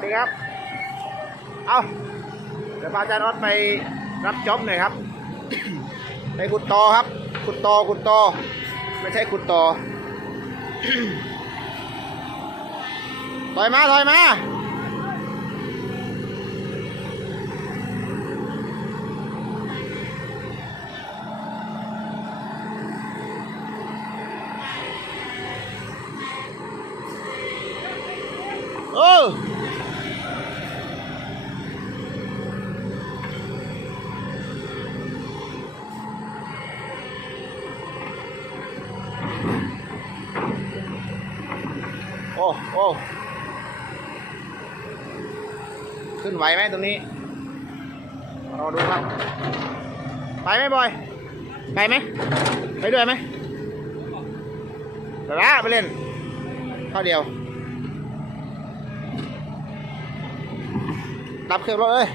วัสดีครับ เอาเดี๋ยวพาอาจารย์ออดไปรับจ็อบหน่อยครับ ไปขุดตอครับ ขุดตอขุดตอไม่ใช่ขุดตอถอยมาถอยมา อ้โอ้ขึ้นไหวไหมตรงนี้รอดูครับ ไปไหมบอย ไปไหมไปด้วยไหมเดี๋ยวนะไปเล่นข้าเดียว ดับเครื่องรถเลย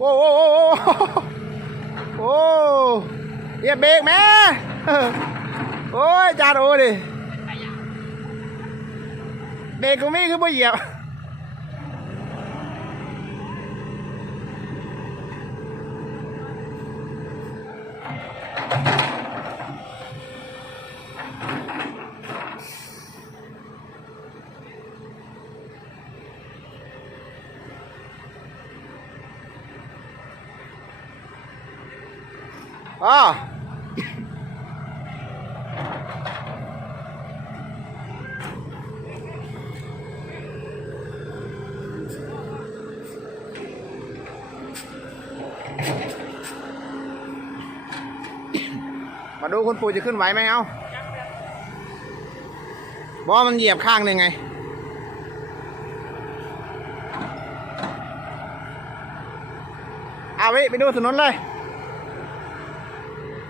โอ้โหโอ้โหโอ้เรียบเบรกแม่โอ้ยจานโอ้ดิเบรกกูไม่คือบ่เหยียบ อ่ามาดูคุณปู่จะขึ้นไหวไหมเอาบอกว่มันเหยียบข้างหนึ่งไง เอาวิไปดูถนนเลย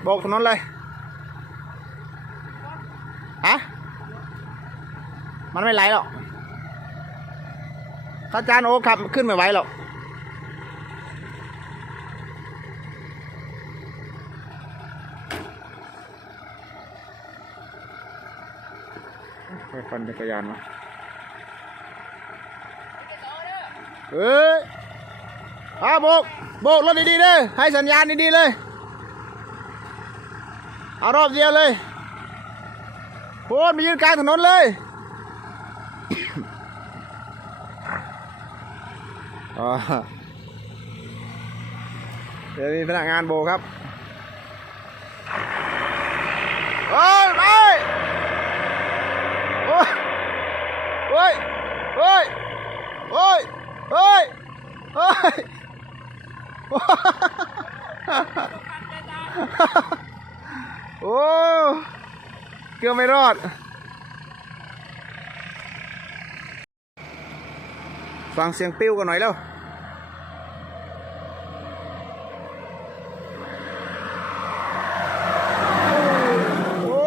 โบกถนนเลยฮะมันไม่ไหลหรอกถ้าจานโอขับขึ้นไม่ไหวหรอกไปฟันจักรยานมาเฮ้ยอาโบก โบกรถดีๆเลยให้สัญญาณดีๆเลย เอารอบเดียวเลยโพนมายืนกลางถนนเลยอ๋อเดี๋ยวมีพนักงานโบครับโอ้ยไปโอ้ยโอ้ยโอ้ยโอ้ยโอ้ยโอ้ย โอ้เกือบไม่รอด ฟังเสียงปิ้วกันหน่อยแล้วโอ้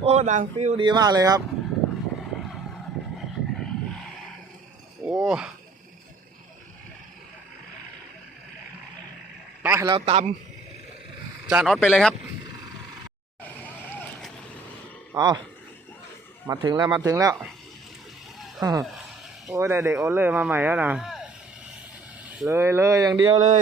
โอ้ดังปิ้วดีมากเลยครับ โอ้ ไปเราตำจานออสไปเลยครับเอามาถึงแล้วมาถึงแล้ว โอ้ยได้เด็กโอเลอร์มาใหม่แล้วนะเลยเลยอย่างเดียวเลย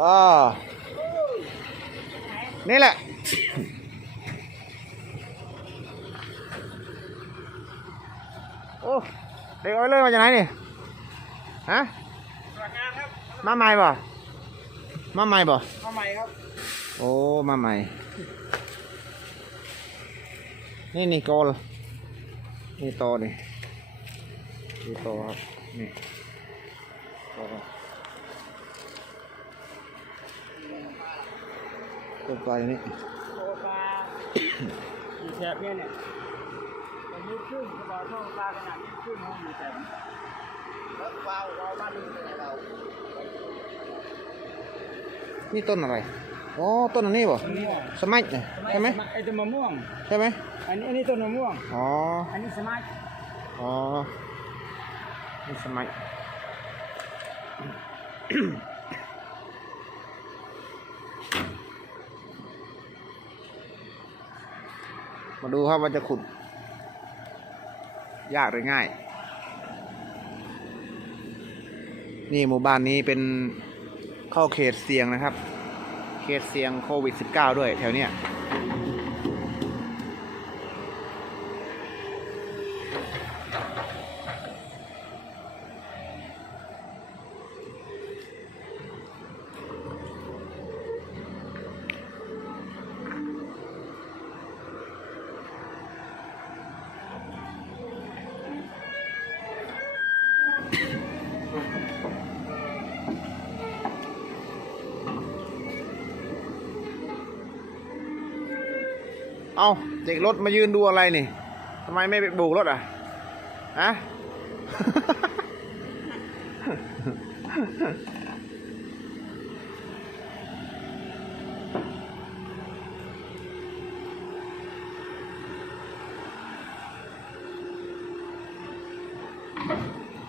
อ่านี่แหละ โอ้เด็กเอาเลยมาจากไหนนี่ฮะมาใหม่บ่มาใหม่บ่มาใหม่ครับ โอ้ มาใหม่ นี่นี่โกลนี่โตนี่นี่โตครับ นี่โต ครับต้นปนี่โตมาอยู่แถบเนี้ยเนี่ยตรงนี้ขึ้นกระบอกท่องปลาขนาดนี้ขึ้นห้องอยู่แต่แล้ววาววาบ้านนี้เป็นไงเรานี่ต้นอะไร อ๋อ ต้นอันนี้บ่ะสมัยใช่ไหมไอ้ต้นมะม่วง ใช่ไหมอันนี้อันนี้ต้นมะม่วง อ๋อ อันนี้สมัยอ๋อ นี่สมัย มาดูครับว่าจะขุด ยากหรือง่าย นี่หมู่บ้านนี้เป็นเข้าเขตเสี่ยงนะครับ เขตเสี่ยงโควิด -19 ด้วยแถวเนี้ย เอาเด็กรถมายืนดูอะไรนี่ทำไมไม่ไปโบกรถอะฮะ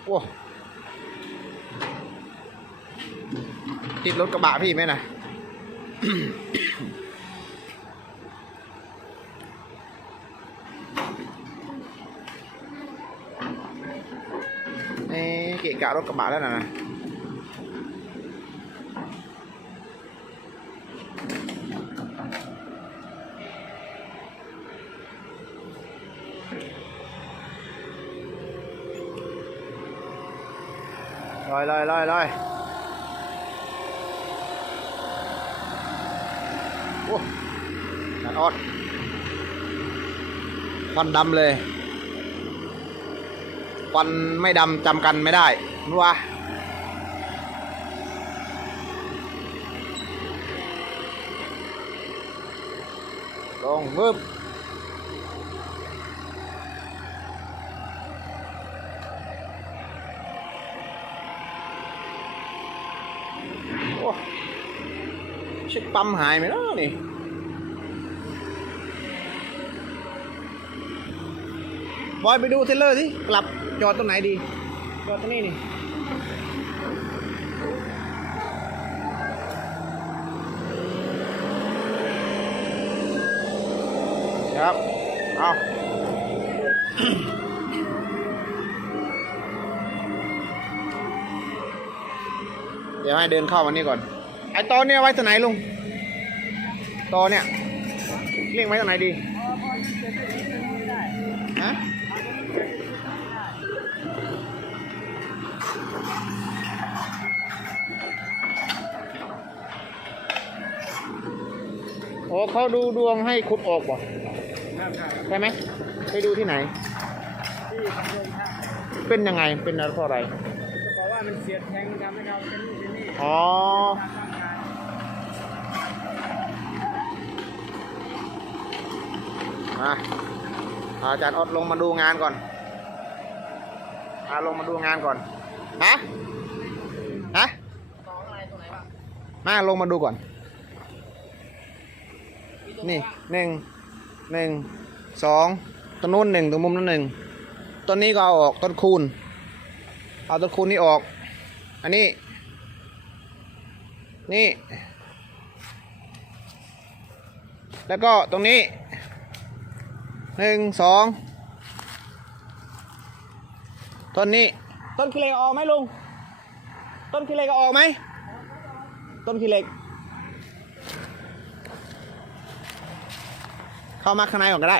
โอ้ติดรถกระบะพี่ไหมนะ นี่เกะรถกระบะแล้วนะลอยลอยลอยลอยโอ้นันออดควันดำเลย ควันไม่ดำจำกันไม่ได้นัวลงวึบโอ้เช็คปั๊มหายไหมเนาะนี่บอยไปดูเทเลอร์สิกลับ จอดตรงไหนดี จอดตรงนี้นี่ครับ เอาเดี๋ยวให้เดินเข้ามานี่ก่อน ไอ้ตอนเนี่ยไว้ที่ไหนลุงตอนเนี่ยเรียกไว้ที่ไหนดีฮะ โอ้เขาดูดวงให้ขุดออกบ่ครับครับใช่ไหมไปดูที่ไหน ที่คำเดินท่าเป็นยังไงเป็นอะไรเพราะอะไรจะบอกว่ามันเสียดแทงทำให้เราเป็นนู่นเป็นนี่อ๋อมาอาจารย์อดลงมาดูงานก่อน อาลงมาดูงานก่อน ฮะ ฮะสองอะไรตรงไหนบ้างมาลงมาดูก่อน นี่หนึ่งหนึ่งสองต้นนู้นหนึ่งตรงมุมนั้นหนึ่งต้นนี้ก็เอาออกต้นคูณ เอาต้นคูณนี้ออก อันนี้ นี่ แล้วก็ตรงนี้หนึ่งสอง ต้นนี้ ต้นขี้เหล็กออกไหมลุง ต้นขี้เหล็กออกไหม ต้นขี้เหล็ก เข้ามาข้างในก่อนก็ได้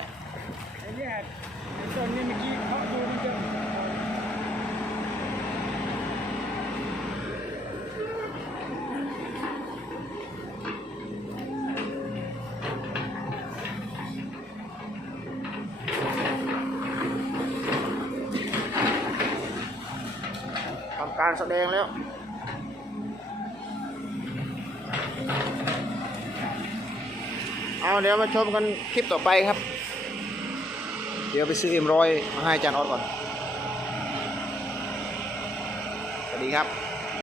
การแสดงแล้วเอาเดี๋ยวมาชมกันคลิปต่อไปครับ เดี๋ยวไปซื้อเอ็มร้อยมาให้อาจารย์ออสก่อน สวัสดีครับ